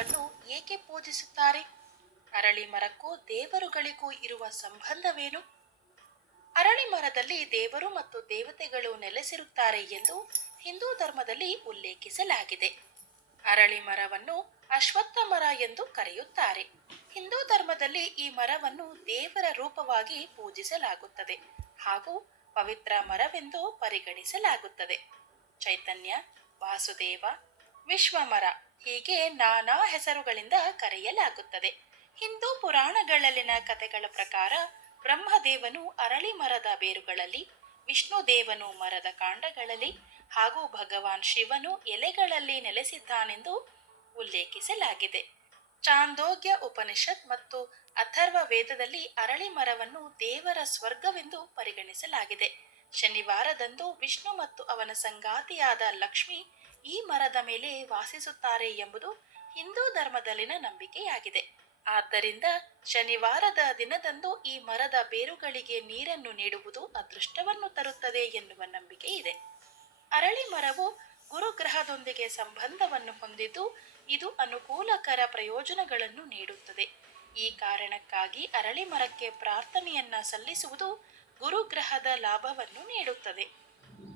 ಮರವನ್ನು ಏಕೆ ಪೂಜಿಸುತ್ತಾರೆ? ಅರಳಿ ಮರಕ್ಕೂ ದೇವರುಗಳಿಗೂ ಇರುವ ಸಂಬಂಧವೇನು? ಅರಳಿ ಮರದಲ್ಲಿ ದೇವರು ಮತ್ತು ದೇವತೆಗಳು ನೆಲೆಸಿರುತ್ತಾರೆ ಎಂದು ಹಿಂದೂ ಧರ್ಮದಲ್ಲಿ ಉಲ್ಲೇಖಿಸಲಾಗಿದೆ. ಅರಳಿ ಮರವನ್ನು ಅಶ್ವತ್ಥ ಮರ ಎಂದು ಕರೆಯುತ್ತಾರೆ. ಹಿಂದೂ ಧರ್ಮದಲ್ಲಿ ಈ ಮರವನ್ನು ದೇವರ ರೂಪವಾಗಿ ಪೂಜಿಸಲಾಗುತ್ತದೆ ಹಾಗೂ ಪವಿತ್ರ ಮರವೆಂದು ಪರಿಗಣಿಸಲಾಗುತ್ತದೆ. ಚೈತನ್ಯ, ವಾಸುದೇವ, ವಿಶ್ವಮರ ಹೀಗೆ ನಾನಾ ಹೆಸರುಗಳಿಂದ ಕರೆಯಲಾಗುತ್ತದೆ. ಹಿಂದೂ ಪುರಾಣಗಳಲ್ಲಿನ ಕಥೆಗಳ ಪ್ರಕಾರ ಬ್ರಹ್ಮದೇವನು ಅರಳಿ ಮರದ ಬೇರುಗಳಲ್ಲಿ, ವಿಷ್ಣುದೇವನು ಮರದ ಕಾಂಡಗಳಲ್ಲಿ ಹಾಗೂ ಭಗವಾನ್ ಶಿವನು ಎಲೆಗಳಲ್ಲಿ ನೆಲೆಸಿದ್ದಾನೆಂದು ಉಲ್ಲೇಖಿಸಲಾಗಿದೆ. ಚಾಂದೋಗ್ಯ ಉಪನಿಷತ್ ಮತ್ತು ಅಥರ್ವ ವೇದದಲ್ಲಿ ಅರಳಿ ಮರವನ್ನು ದೇವರ ಸ್ವರ್ಗವೆಂದು ಪರಿಗಣಿಸಲಾಗಿದೆ. ಶನಿವಾರದಂದು ವಿಷ್ಣು ಮತ್ತು ಅವನ ಸಂಗಾತಿಯಾದ ಲಕ್ಷ್ಮಿ ಈ ಮರದ ಮೇಲೆ ವಾಸಿಸುತ್ತಾರೆ ಎಂಬುದು ಹಿಂದೂ ಧರ್ಮದಲ್ಲಿನ ನಂಬಿಕೆಯಾಗಿದೆ. ಆದ್ದರಿಂದ ಶನಿವಾರದ ದಿನದಂದು ಈ ಮರದ ಬೇರುಗಳಿಗೆ ನೀರನ್ನು ನೀಡುವುದು ಅದೃಷ್ಟವನ್ನು ತರುತ್ತದೆ ಎನ್ನುವ ನಂಬಿಕೆ ಇದೆ. ಅರಳಿ ಮರವು ಗುರುಗ್ರಹದೊಂದಿಗೆ ಸಂಬಂಧವನ್ನು ಹೊಂದಿದ್ದು ಇದು ಅನುಕೂಲಕರ ಪ್ರಯೋಜನಗಳನ್ನು ನೀಡುತ್ತದೆ. ಈ ಕಾರಣಕ್ಕಾಗಿ ಅರಳಿ ಮರಕ್ಕೆ ಪ್ರಾರ್ಥನೆಯನ್ನ ಸಲ್ಲಿಸುವುದು ಗುರುಗ್ರಹದ ಲಾಭವನ್ನು ನೀಡುತ್ತದೆ.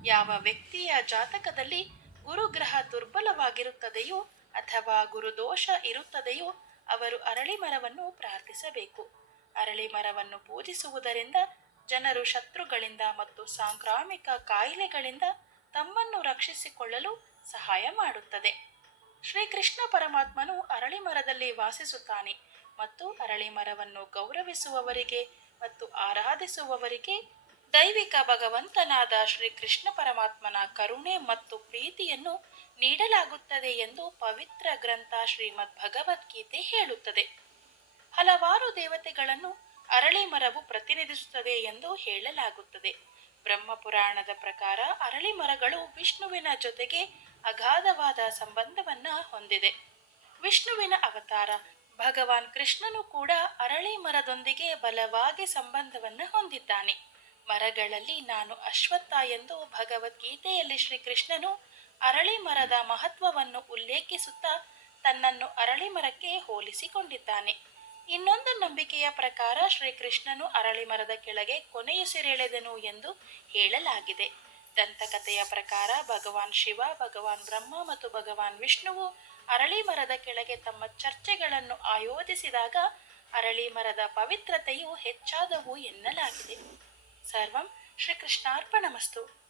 ಯಾವ ವ್ಯಕ್ತಿಯ ಜಾತಕದಲ್ಲಿ ಗುರುಗ್ರಹ ದುರ್ಬಲವಾಗಿರುತ್ತದೆಯೋ ಅಥವಾ ಗುರುದೋಷ ಇರುತ್ತದೆಯೋ ಅವರು ಅರಳಿ ಮರವನ್ನು ಪ್ರಾರ್ಥಿಸಬೇಕು. ಅರಳಿ ಮರವನ್ನು ಪೂಜಿಸುವುದರಿಂದ ಜನರು ಶತ್ರುಗಳಿಂದ ಮತ್ತು ಸಾಂಕ್ರಾಮಿಕ ಕಾಯಿಲೆಗಳಿಂದ ತಮ್ಮನ್ನು ರಕ್ಷಿಸಿಕೊಳ್ಳಲು ಸಹಾಯ ಮಾಡುತ್ತದೆ. ಶ್ರೀಕೃಷ್ಣ ಪರಮಾತ್ಮನು ಅರಳಿ ಮರದಲ್ಲಿ ವಾಸಿಸುತ್ತಾನೆ ಮತ್ತು ಅರಳಿ ಮರವನ್ನು ಗೌರವಿಸುವವರಿಗೆ ಮತ್ತು ಆರಾಧಿಸುವವರಿಗೆ ದೈವಿಕ ಭಗವಂತನಾದ ಶ್ರೀಕೃಷ್ಣ ಪರಮಾತ್ಮನ ಕರುಣೆ ಮತ್ತು ಪ್ರೀತಿಯನ್ನು ನೀಡಲಾಗುತ್ತದೆ ಎಂದು ಪವಿತ್ರ ಗ್ರಂಥ ಶ್ರೀಮದ್ ಭಗವದ್ಗೀತೆ ಹೇಳುತ್ತದೆ. ಹಲವಾರು ದೇವತೆಗಳನ್ನು ಅರಳಿ ಮರವು ಪ್ರತಿನಿಧಿಸುತ್ತದೆ ಎಂದು ಹೇಳಲಾಗುತ್ತದೆ. ಬ್ರಹ್ಮಪುರಾಣದ ಪ್ರಕಾರ ಅರಳಿ ಮರಗಳು ವಿಷ್ಣುವಿನ ಜೊತೆಗೆ ಅಗಾಧವಾದ ಸಂಬಂಧವನ್ನ ಹೊಂದಿದೆ. ವಿಷ್ಣುವಿನ ಅವತಾರ ಭಗವಾನ್ ಕೃಷ್ಣನು ಕೂಡ ಅರಳಿ ಮರದೊಂದಿಗೆ ಬಲವಾಗಿ ಸಂಬಂಧವನ್ನ ಹೊಂದಿದ್ದಾನೆ. ಮರಗಳಲ್ಲಿ ನಾನು ಅಶ್ವತ್ಥ ಎಂದು ಭಗವದ್ಗೀತೆಯಲ್ಲಿ ಶ್ರೀಕೃಷ್ಣನು ಅರಳಿ ಮರದ ಮಹತ್ವವನ್ನು ಉಲ್ಲೇಖಿಸುತ್ತಾ ತನ್ನನ್ನು ಅರಳಿ ಮರಕ್ಕೆ ಹೋಲಿಸಿಕೊಂಡಿದ್ದಾನೆ. ಇನ್ನೊಂದು ನಂಬಿಕೆಯ ಪ್ರಕಾರ ಶ್ರೀಕೃಷ್ಣನು ಅರಳಿ ಮರದ ಕೆಳಗೆ ಕೊನೆಯುಸಿರೆಳೆದನು ಎಂದು ಹೇಳಲಾಗಿದೆ. ದಂತಕಥೆಯ ಪ್ರಕಾರ ಭಗವಾನ್ ಶಿವ, ಭಗವಾನ್ ಬ್ರಹ್ಮ ಮತ್ತು ಭಗವಾನ್ ವಿಷ್ಣುವು ಅರಳಿ ಮರದ ಕೆಳಗೆ ತಮ್ಮ ಚರ್ಚೆಗಳನ್ನು ಆಯೋಜಿಸಿದಾಗ ಅರಳಿ ಮರದ ಪವಿತ್ರತೆಯು ಹೆಚ್ಚಾದವು ಎನ್ನಲಾಗಿದೆ. ಸರ್ವಂ ಶ್ರೀಕೃಷ್ಣಾರ್ಪಣಮಸ್ತು.